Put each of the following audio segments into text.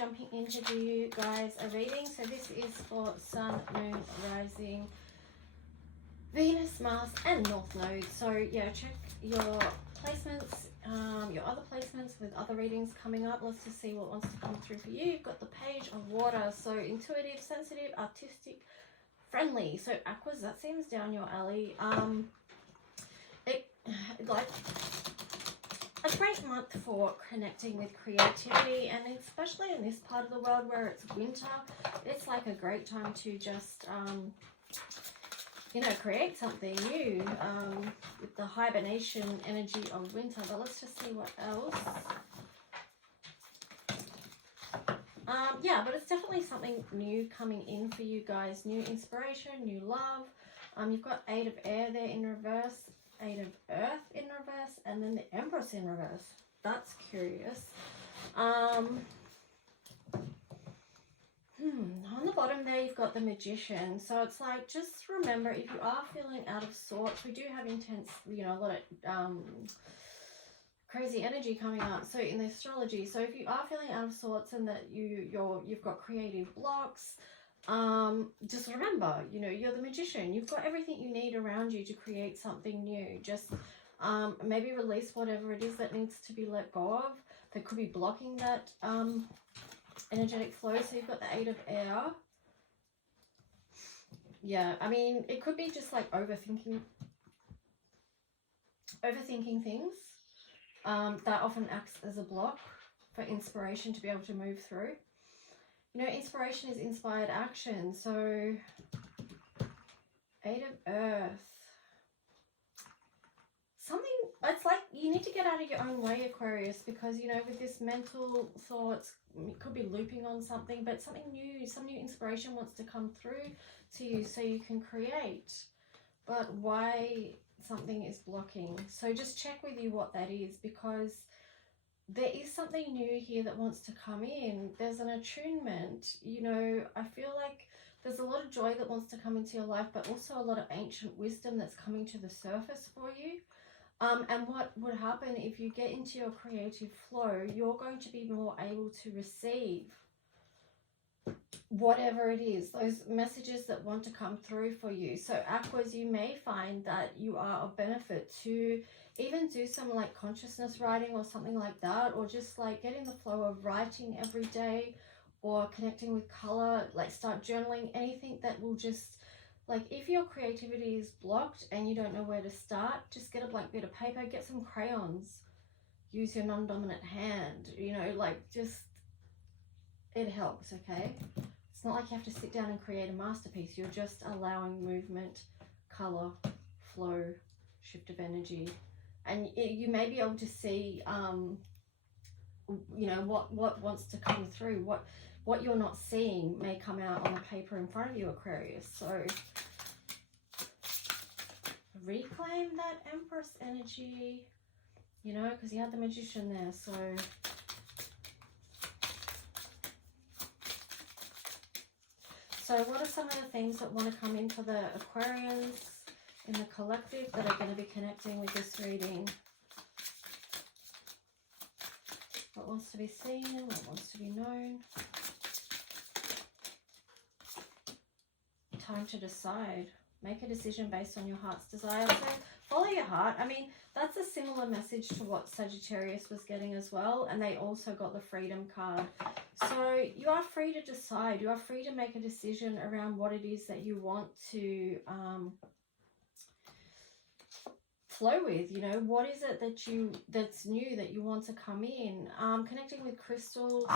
jumping in to do you guys a reading. So this is for Sun, Moon, Rising, Venus, Mars, and North Node. So yeah, check your placements, your other placements with other readings coming up. Let's just see what wants to come through for you. You've got the Page of Water. So intuitive, sensitive, artistic, friendly. So Aquas, that seems down your alley. Like a great month for connecting with creativity, and especially in this part of the world where it's winter, it's like a great time to just you know, create something new with the hibernation energy of winter. But let's just see what else. Yeah, but it's definitely something new coming in for you guys. New inspiration, new love. You've got 8 of Air there in reverse, 8 of Earth in reverse, and then the Empress in reverse. That's curious. On the bottom there, you've got the Magician. So it's like, just remember, if you are feeling out of sorts, we do have intense, you know, a lot of crazy energy coming up. So in the astrology, so if you are feeling out of sorts and that you've got creative blocks, just remember, you know, you're the Magician. You've got everything you need around you to create something new. Just maybe release whatever it is that needs to be let go of, that could be blocking that energetic flow. So you've got the 8 of Air. Yeah, I mean, it could be just like overthinking things. That often acts as a block for inspiration to be able to move through. You know, inspiration is inspired action. So 8 of Earth. Something, it's like you need to get out of your own way, Aquarius, because, you know, with this mental thoughts, it could be looping on something, but something new, some new inspiration wants to come through to you so you can create. But why something is blocking? So just check with you what that is, because there is something new here that wants to come in. There's an attunement, you know. I feel like there's a lot of joy that wants to come into your life, but also a lot of ancient wisdom that's coming to the surface for you. And what would happen if you get into your creative flow, you're going to be more able to receive whatever it is, those messages that want to come through for you. So Aquas, you may find that you are of benefit to even do some like consciousness writing or something like that, or just like get in the flow of writing every day, or connecting with color, like start journaling, anything that will just, like, if your creativity is blocked and you don't know where to start, just get a blank bit of paper, get some crayons, use your non-dominant hand, you know, like, just, it helps, okay? It's not like you have to sit down and create a masterpiece. You're just allowing movement, color, flow, shift of energy. And you may be able to see, you know, what wants to come through, what you're not seeing may come out on the paper in front of you, Aquarius. So reclaim that Empress energy, you know, because you had the Magician there. So what are some of the things that want to come in for the Aquarians in the collective that are going to be connecting with this reading? What wants to be seen? What wants to be known? Time to decide. Make a decision based on your heart's desire. So follow your heart. I mean, that's a similar message to what Sagittarius was getting as well. And they also got the Freedom card. So you are free to decide. You are free to make a decision around what it is that you want to flow with. You know, what is it that's new that you want to come in? Connecting with crystals.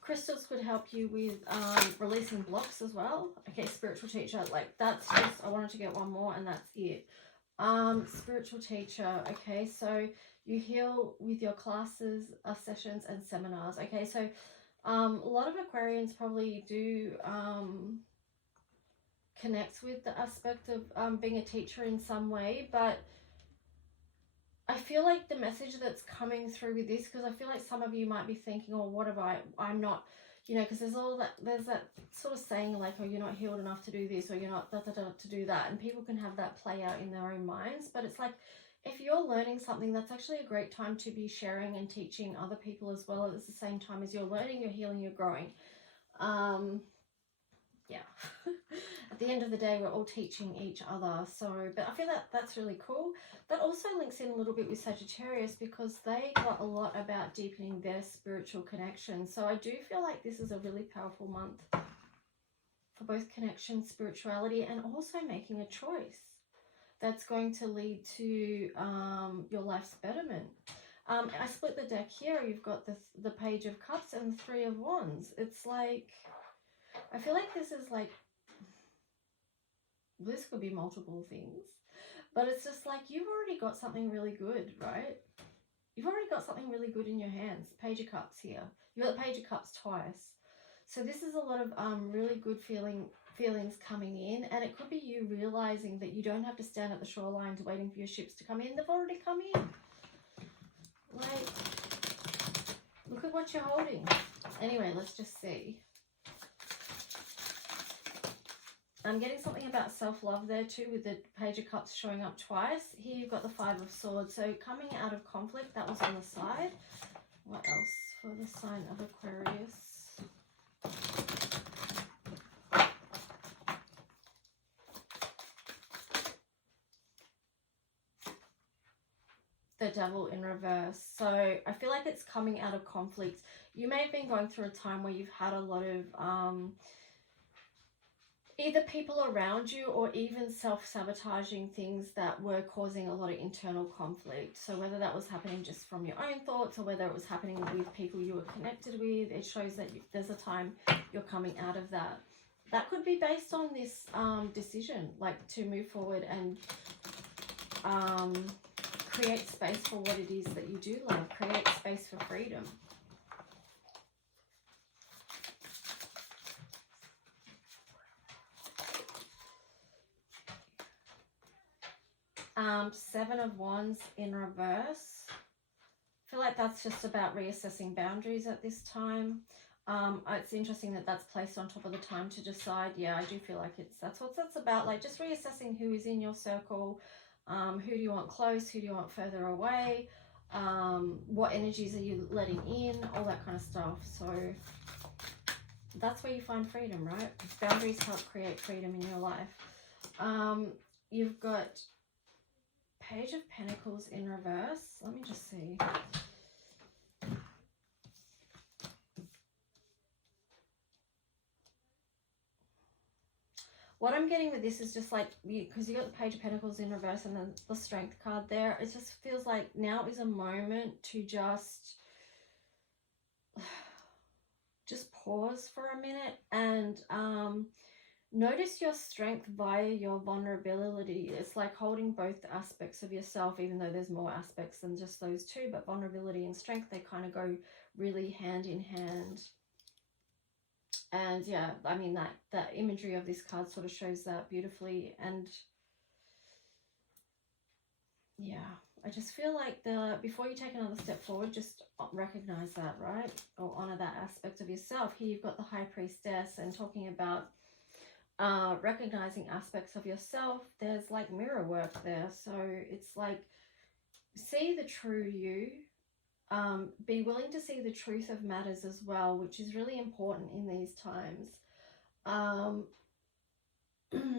Crystals could help you with releasing blocks as well. Okay, spiritual teacher, like that's just, I wanted to get one more and that's it. Spiritual teacher, okay, so you heal with your classes, sessions and seminars. Okay, so a lot of Aquarians probably do connect with the aspect of being a teacher in some way, but I feel like the message that's coming through with this, because I feel like some of you might be thinking, oh, what have I'm not, you know, because there's that sort of saying like, oh, you're not healed enough to do this, or you're not to do that. And people can have that play out in their own minds. But it's like, if you're learning something, that's actually a great time to be sharing and teaching other people as well at the same time as you're learning, you're healing, you're growing. Yeah. At the end of the day, we're all teaching each other. So, but I feel that that's really cool. That also links in a little bit with Sagittarius, because they got a lot about deepening their spiritual connection. So I do feel like this is a really powerful month for both connection, spirituality, and also making a choice that's going to lead to your life's betterment. I split the deck here. You've got the Page of Cups and the Three of Wands. It's like, I feel like this is like, this could be multiple things, but it's just like you've already got something really good, right? You've already got something really good in your hands. Page of Cups here. You've got the Page of Cups twice. So this is a lot of really good feelings coming in, and it could be you realizing that you don't have to stand at the shorelines waiting for your ships to come in. They've already come in. Like, look at what you're holding. Anyway, let's just see. I'm getting something about self-love there too, with the Page of Cups showing up twice. Here you've got the Five of Swords. So coming out of conflict, that was on the side. What else for the sign of Aquarius? The Devil in reverse. So I feel like it's coming out of conflict. You may have been going through a time where you've had a lot of either people around you or even self-sabotaging things that were causing a lot of internal conflict. So whether that was happening just from your own thoughts or whether it was happening with people you were connected with, it shows that there's a time you're coming out of that. That could be based on this decision, like to move forward and create space for what it is that you do love. Create space for freedom. Seven of Wands in reverse. I feel like that's just about reassessing boundaries at this time. It's interesting that that's placed on top of the time to decide. Yeah, I do feel like that's what that's about. Like just reassessing who is in your circle. Who do you want close? Who do you want further away? What energies are you letting in? All that kind of stuff. So that's where you find freedom, right? Boundaries help create freedom in your life. You've got Page of Pentacles in reverse. Let me just see. What I'm getting with this is just like, because you got the Page of Pentacles in reverse and then the Strength card there, it just feels like now is a moment to just pause for a minute and notice your strength via your vulnerability. It's like holding both aspects of yourself, even though there's more aspects than just those two, but vulnerability and strength, they kind of go really hand in hand. And yeah, I mean, that imagery of this card sort of shows that beautifully. And yeah, I just feel like before you take another step forward, just recognize that, right? Or honor that aspect of yourself. Here you've got the High Priestess and talking about recognizing aspects of yourself. There's like mirror work there. So it's like, see the true you. Be willing to see the truth of matters as well, which is really important in these times.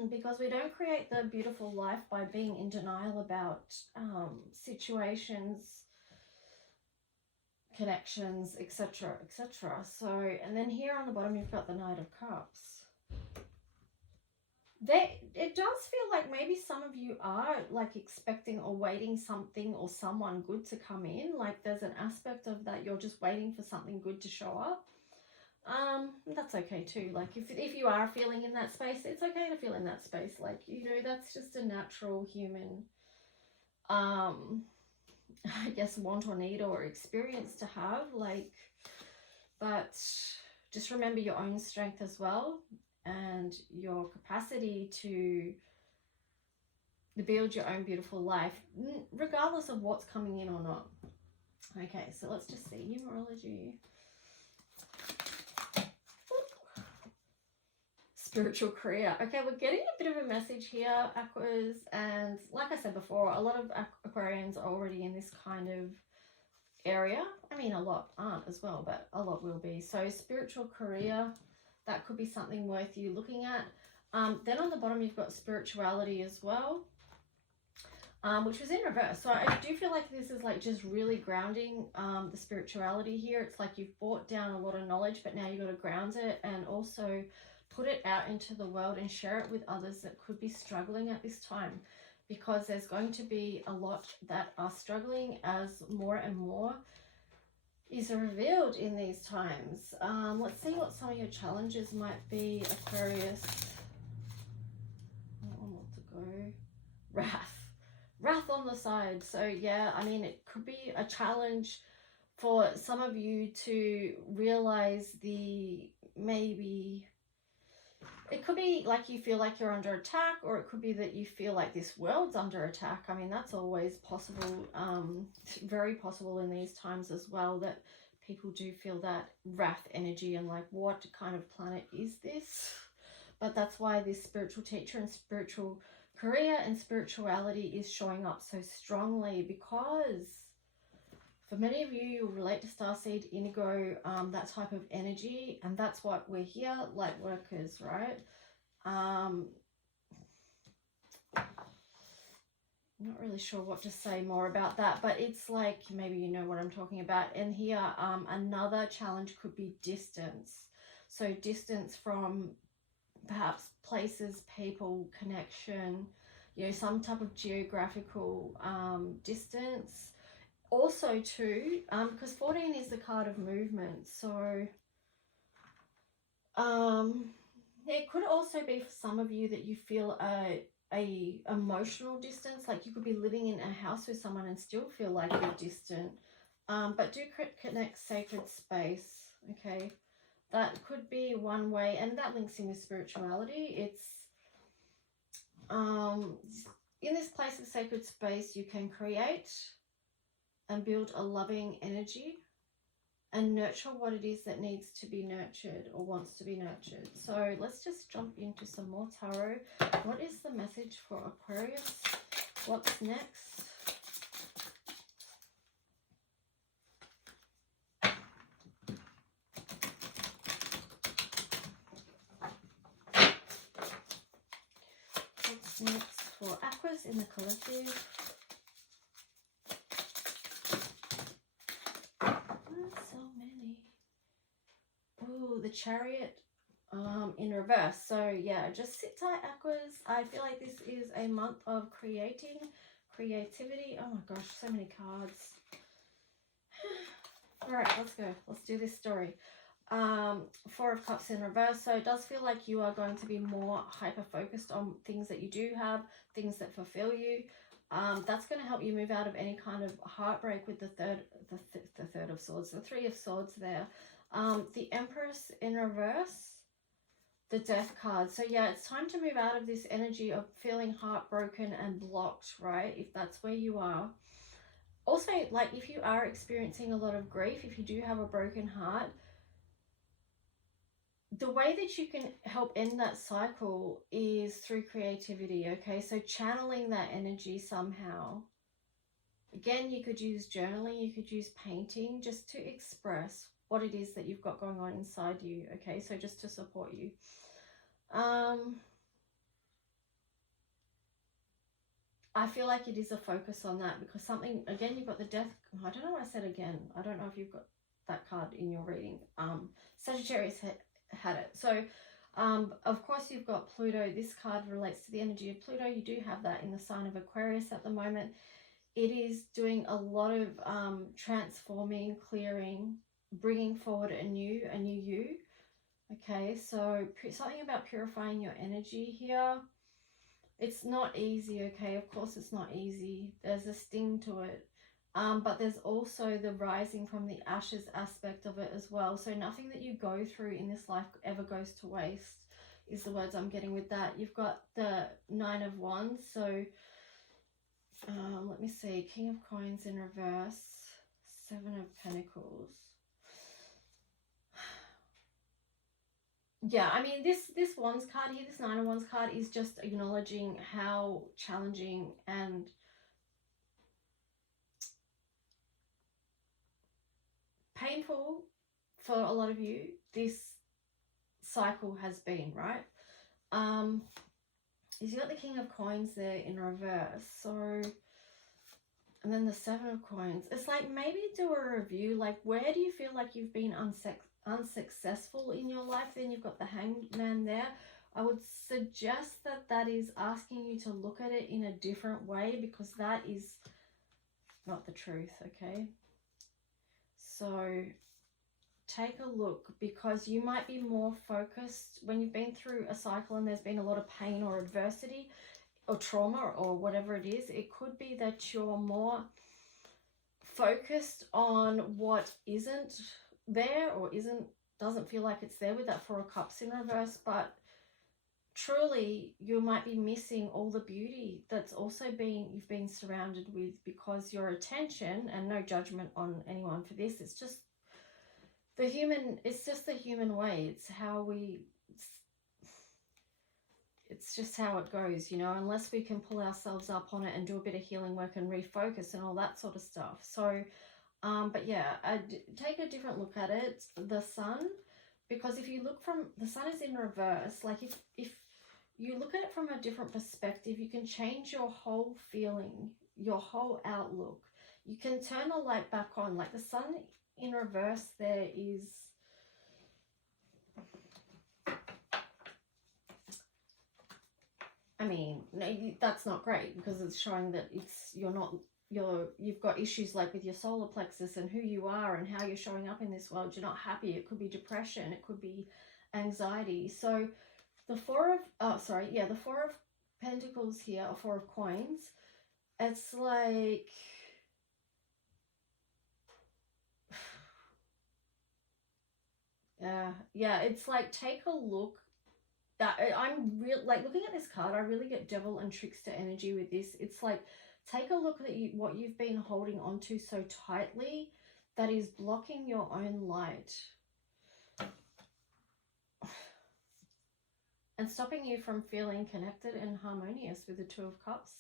Because we don't create the beautiful life by being in denial about situations, connections, etc., etc. So, and then here on the bottom you've got the Knight of Cups. It does feel like maybe some of you are like expecting or waiting something or someone good to come in. Like there's an aspect of that you're just waiting for something good to show up. That's okay too. Like if you are feeling in that space, it's okay to feel in that space. Like, you know, that's just a natural human I guess want or need or experience to have. Like, but just remember your own strength as well and your capacity to build your own beautiful life, regardless of what's coming in or not. Okay, so let's just see numerology. spiritual career. Okay, we're getting a bit of a message here, Aquas, and like I said before, a lot of Aquarians are already in this kind of area. I mean, a lot aren't as well, but a lot will be. So spiritual career, that could be something worth you looking at. Then on the bottom, you've got spirituality as well, which was in reverse. So I do feel like this is like just really grounding the spirituality here. It's like you've brought down a lot of knowledge, but now you've got to ground it and also put it out into the world and share it with others that could be struggling at this time, because there's going to be a lot that are struggling as more and more is revealed in these times. Let's see what some of your challenges might be, Aquarius. One more to go. Wrath on the side. So yeah, I mean, it could be a challenge for some of you to realize maybe it could be like you feel like you're under attack, or it could be that you feel like this world's under attack. I mean, that's always possible, very possible in these times as well, that people do feel that wrath energy and like, what kind of planet is this? But that's why this spiritual teacher and spiritual career and spirituality is showing up so strongly, because for many of you, you'll relate to starseed, indigo, that type of energy, and that's what we're here, light workers, right? I'm not really sure what to say more about that, but it's like, maybe you know what I'm talking about. And here, another challenge could be distance. So distance from perhaps places, people, connection, you know, some type of geographical distance. Also too, because 14 is the card of movement, so it could also be for some of you that you feel a emotional distance, like you could be living in a house with someone and still feel like you're distant, but do connect sacred space. Okay, that could be one way, and that links in with spirituality. It's in this place of sacred space, you can create and build a loving energy and nurture what it is that needs to be nurtured or wants to be nurtured. So let's just jump into some more tarot. What is the message for Aquarius? What's next? What's next for Aquarius in the collective? So many. Oh, the Chariot in reverse. So yeah, just sit tight, Aquas. I feel like this is a month of creativity. Oh my gosh, so many cards. All right, let's go. Let's do this story. Four of Cups in reverse. So it does feel like you are going to be more hyper focused on things that you do have, things that fulfill you. That's going to help you move out of any kind of heartbreak with the third of swords, the Three of Swords there. The Empress in reverse, the Death card. So yeah, it's time to move out of this energy of feeling heartbroken and blocked, right? If that's where you are. Also, like if you are experiencing a lot of grief, if you do have a broken heart, the way that you can help end that cycle is through creativity, okay? So channeling that energy somehow. Again, you could use journaling, you could use painting, just to express what it is that you've got going on inside you, okay? So just to support you. I feel like it is a focus on that, because something, again, you've got the Death. I don't know what I said again. I don't know if you've got that card in your reading. Sagittarius had it. So, of course, you've got Pluto. This card relates to the energy of Pluto. You do have that in the sign of Aquarius at the moment. It is doing a lot of transforming, clearing, bringing forward a new you. Okay, so something about purifying your energy here. It's not easy, okay? Of course it's not easy. There's a sting to it. But there's also the rising from the ashes aspect of it as well. So nothing that you go through in this life ever goes to waste, is the words I'm getting with that. You've got the Nine of Wands. So let me see. King of Coins in reverse. Seven of Pentacles. yeah, I mean, this Wands card here, this Nine of Wands card is just acknowledging how challenging and painful for a lot of you this cycle has been, right? Is you got the King of Coins there in reverse, so, and then the Seven of Coins. It's like, maybe do a review, like, where do you feel like you've been unsuccessful in your life? Then you've got the Hanged Man there. I would suggest that that is asking you to look at it in a different way, because that is not the truth, okay? So take a look, because you might be more focused when you've been through a cycle and there's been a lot of pain or adversity or trauma or whatever it is. It could be that you're more focused on what isn't there or doesn't feel like it's there with that Four of Cups in reverse, but truly you might be missing all the beauty that's also you've been surrounded with, because your attention, and no judgment on anyone for this, it's just the human way. It's how it's just how it goes, you know, unless we can pull ourselves up on it and do a bit of healing work and refocus and all that sort of stuff. So but yeah, take a different look at it, the Sun, because if you look from, the Sun is in reverse, like if you look at it from a different perspective, you can change your whole feeling, your whole outlook. You can turn the light back on. Like the Sun in reverse there is, I mean, no, that's not great, because it's showing that you've got issues like with your solar plexus and who you are and how you're showing up in this world. You're not happy. It could be depression. It could be anxiety. So the Four of Pentacles here, or Four of Coins, it's like, yeah, it's like, take a look. That I'm real, like, looking at this card, I really get devil and trickster energy with this. It's like, take a look at what you've been holding onto so tightly that is blocking your own light and stopping you from feeling connected and harmonious with the Two of Cups.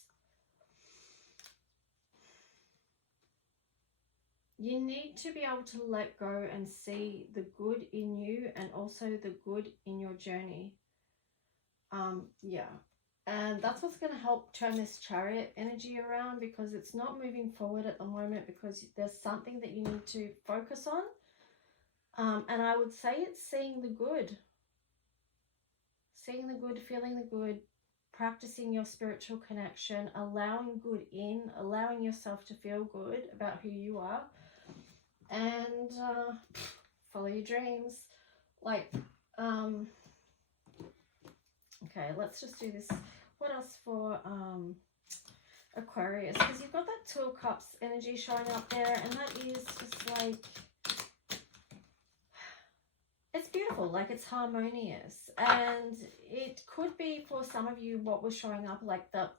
You need to be able to let go and see the good in you and also the good in your journey. Yeah. And that's what's going to help turn this Chariot energy around, because it's not moving forward at the moment, because there's something that you need to focus on. And I would say it's seeing the good. Seeing the good, feeling the good, practicing your spiritual connection, allowing good in, allowing yourself to feel good about who you are, and follow your dreams. Like, okay, let's just do this. What else for Aquarius? Because you've got that Two of Cups energy showing up there, and that is just like, it's beautiful, like it's harmonious. And it could be for some of you what was showing up, like the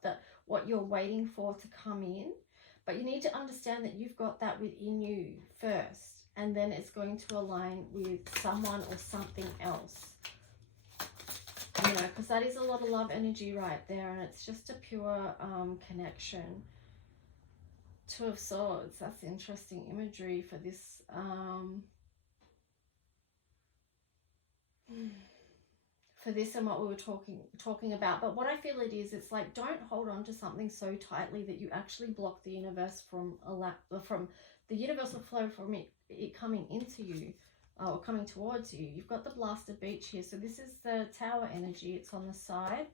what you're waiting for to come in. But you need to understand that you've got that within you first, and then it's going to align with someone or something else. You know, because that is a lot of love energy right there, and it's just a pure connection. Two of Swords, that's interesting imagery for this. For this and what we were talking about. But what I feel it is, it's like, don't hold on to something so tightly that you actually block the universe from the universal flow from it coming into you. Or coming towards you. You've got the Blasted Beach here. So this is the Tower energy. It's on the side.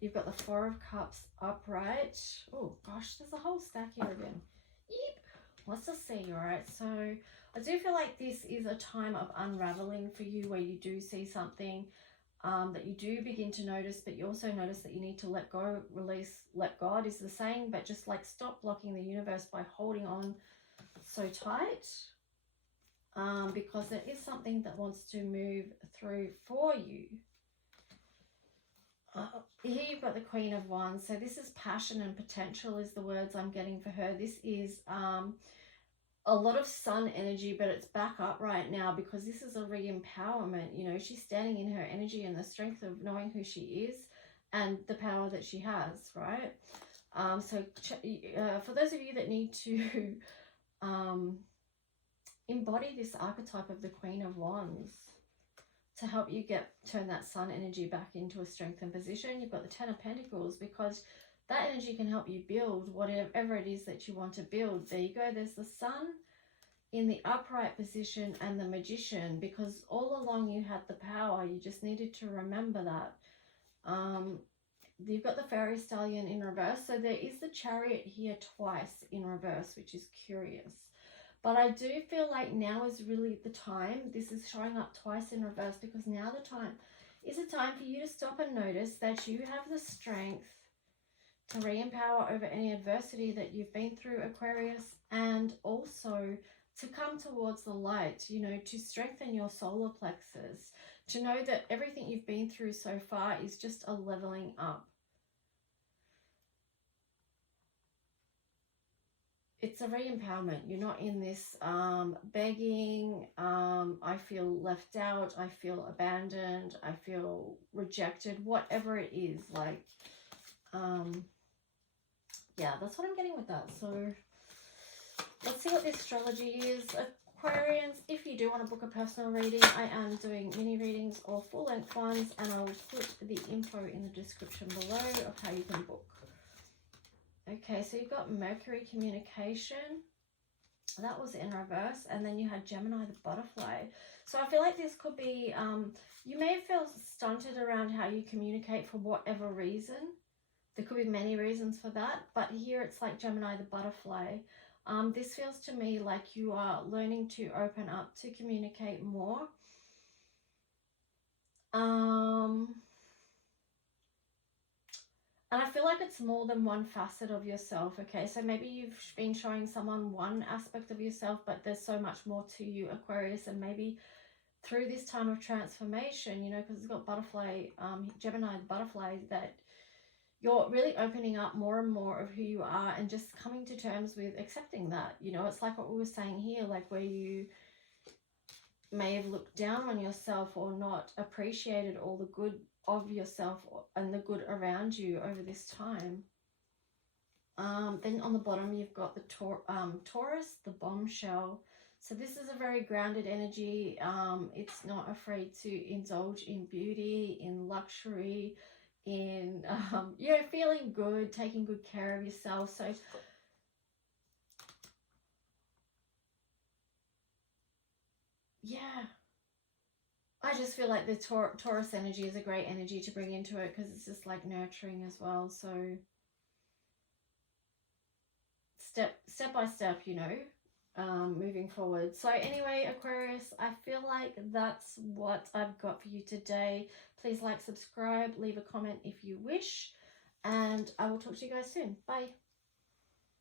You've got the Four of Cups upright. Oh, gosh, there's a whole stack here again. Yep. Let's just see, all right? So I do feel like this is a time of unraveling for you, where you do see something that you do begin to notice, but you also notice that you need to let go, release, let God is the saying, but just like stop blocking the universe by holding on so tight. Because there is something that wants to move through for you. Here you've got the Queen of Wands. So this is passion and potential is the words I'm getting for her. This is a lot of sun energy, but it's back up right now because this is a re-empowerment. You know, she's standing in her energy and the strength of knowing who she is and the power that she has, right? So for those of you that need to embody this archetype of the Queen of Wands to help you turn that sun energy back into a strengthened position, you've got the Ten of Pentacles, because that energy can help you build whatever it is that you want to build. There you go. There's the sun in the upright position and the Magician, because all along you had the power. You just needed to remember that. You've got the Fairy Stallion in reverse. So there is the Chariot here twice in reverse, which is curious. But I do feel like now is really the time. This is showing up twice in reverse because now the time is a time for you to stop and notice that you have the strength to re-empower over any adversity that you've been through, Aquarius, and also to come towards the light, you know, to strengthen your solar plexus, to know that everything you've been through so far is just a leveling up. It's a re-empowerment. You're not in this begging, I feel left out, I feel abandoned, I feel rejected, whatever it is. Like, yeah, that's what I'm getting with that. So let's see what the astrology is. Aquarians, if you do want to book a personal reading, I am doing mini readings or full-length ones, and I will put the info in the description below of how you can book. Okay, so you've got Mercury communication. That was in reverse. And then you had Gemini, the butterfly. So I feel like this could be, you may feel stunted around how you communicate for whatever reason. There could be many reasons for that. But here it's like Gemini, the butterfly. This feels to me like you are learning to open up to communicate more. And I feel like it's more than one facet of yourself, okay? So maybe you've been showing someone one aspect of yourself, but there's so much more to you, Aquarius. And maybe through this time of transformation, you know, because it's got butterfly, Gemini, the butterfly, that you're really opening up more and more of who you are and just coming to terms with accepting that. You know, it's like what we were saying here, like where you may have looked down on yourself or not appreciated all the good of yourself and the good around you over this time. Then on the bottom you've got the Taurus, the bombshell. So this is a very grounded energy. It's not afraid to indulge in beauty, in luxury, in you know, feeling good, taking good care of yourself. So yeah, I just feel like the Taurus energy is a great energy to bring into it because it's just like nurturing as well. So step by step, you know, moving forward. So anyway, Aquarius, I feel like that's what I've got for you today. Please like, subscribe, leave a comment if you wish, and I will talk to you guys soon. Bye.